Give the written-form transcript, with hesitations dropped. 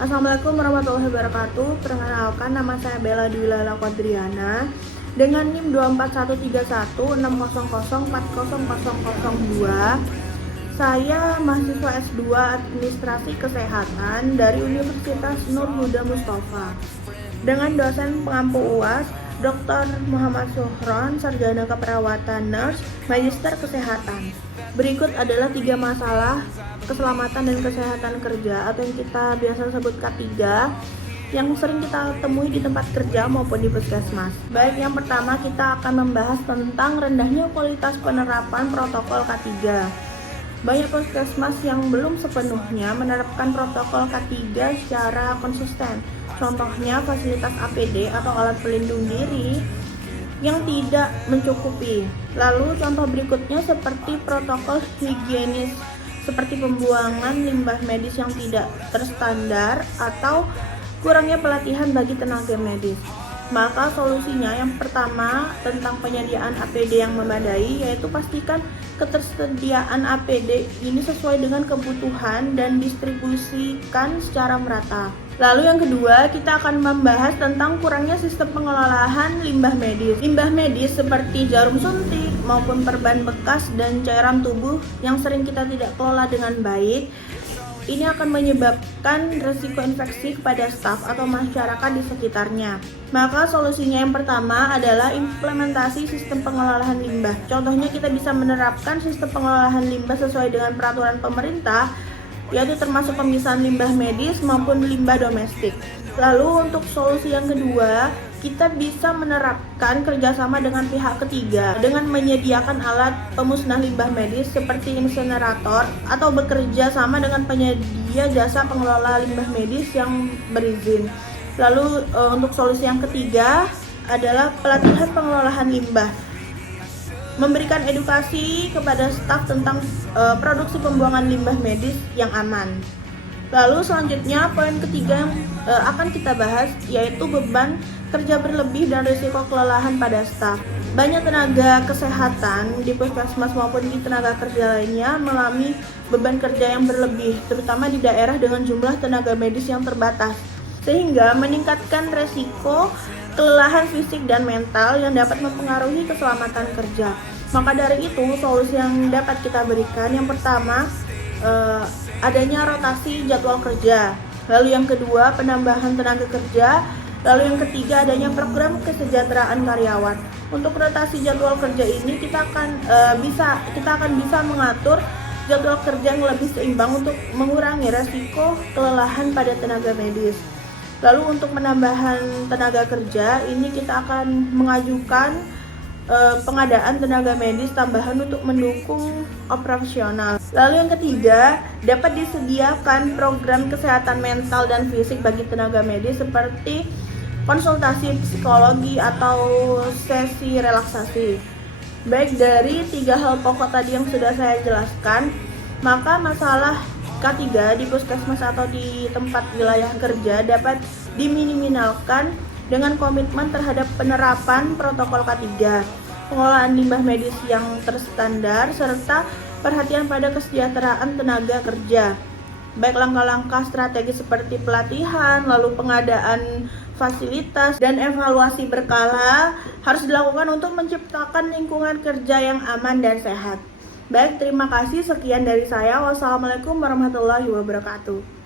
Assalamualaikum warahmatullahi wabarakatuh. Perkenalkan, nama saya Bella Dwi Laila Quadriana dengan NIM 2413160040002. Saya mahasiswa S2 Administrasi Kesehatan dari Universitas Nur Huda Mustafa dengan dosen pengampu UAS Dr. Muhammad Suhron, Sarjana Keperawatan Nurse, Magister Kesehatan. Berikut adalah 3 masalah keselamatan dan kesehatan kerja atau yang kita biasa sebut K3 yang sering kita temui di tempat kerja maupun di puskesmas. Baik, yang pertama kita akan membahas tentang rendahnya kualitas penerapan protokol K3. Banyak puskesmas yang belum sepenuhnya menerapkan protokol K3 secara konsisten. Contohnya fasilitas APD atau alat pelindung diri yang tidak mencukupi. Lalu contoh berikutnya seperti protokol higienis seperti pembuangan limbah medis yang tidak terstandar atau kurangnya pelatihan bagi tenaga medis. Maka solusinya yang pertama tentang penyediaan APD yang memadai, yaitu pastikan ketersediaan APD ini sesuai dengan kebutuhan dan distribusikan secara merata. Lalu yang kedua, kita akan membahas tentang kurangnya sistem pengelolaan limbah medis. Limbah medis seperti jarum suntik maupun perban bekas dan cairan tubuh yang sering kita tidak kelola dengan baik, ini akan menyebabkan risiko infeksi kepada staf atau masyarakat di sekitarnya. Maka solusinya yang pertama adalah implementasi sistem pengelolaan limbah. Contohnya kita bisa menerapkan sistem pengelolaan limbah sesuai dengan peraturan pemerintah, yaitu termasuk pemisahan limbah medis maupun limbah domestik. Lalu untuk solusi yang kedua, kita bisa menerapkan kerjasama dengan pihak ketiga dengan menyediakan alat pemusnah limbah medis seperti insinerator atau bekerja sama dengan penyedia jasa pengelola limbah medis yang berizin. Lalu untuk solusi yang ketiga adalah pelatihan pengelolaan limbah. Memberikan edukasi kepada staf tentang produksi pembuangan limbah medis yang aman. Lalu selanjutnya poin ketiga yang akan kita bahas yaitu beban kerja berlebih dan risiko kelelahan pada staf. Banyak tenaga kesehatan di puskesmas maupun di tenaga kerja lainnya mengalami beban kerja yang berlebih, terutama di daerah dengan jumlah tenaga medis yang terbatas, sehingga meningkatkan risiko kelelahan fisik dan mental yang dapat mempengaruhi keselamatan kerja. Maka dari itu, solusi yang dapat kita berikan yang pertama, adanya rotasi jadwal kerja. Lalu yang kedua, penambahan tenaga kerja. Lalu yang ketiga, adanya program kesejahteraan karyawan. Untuk rotasi jadwal kerja ini kita akan bisa mengatur jadwal kerja yang lebih seimbang untuk mengurangi resiko kelelahan pada tenaga medis. Lalu untuk penambahan tenaga kerja ini kita akan mengajukan pengadaan tenaga medis tambahan untuk mendukung operasional. Lalu yang ketiga, dapat disediakan program kesehatan mental dan fisik bagi tenaga medis seperti konsultasi psikologi atau sesi relaksasi. Baik, dari 3 hal pokok tadi yang sudah saya jelaskan, maka masalah K3 di puskesmas atau di tempat wilayah kerja dapat diminimalkan dengan komitmen terhadap penerapan protokol K3, pengelolaan limbah medis yang terstandar, serta perhatian pada kesejahteraan tenaga kerja. Baik langkah-langkah strategis seperti pelatihan, lalu pengadaan fasilitas, dan evaluasi berkala harus dilakukan untuk menciptakan lingkungan kerja yang aman dan sehat. Baik, terima kasih. Sekian dari saya. Wassalamualaikum warahmatullahi wabarakatuh.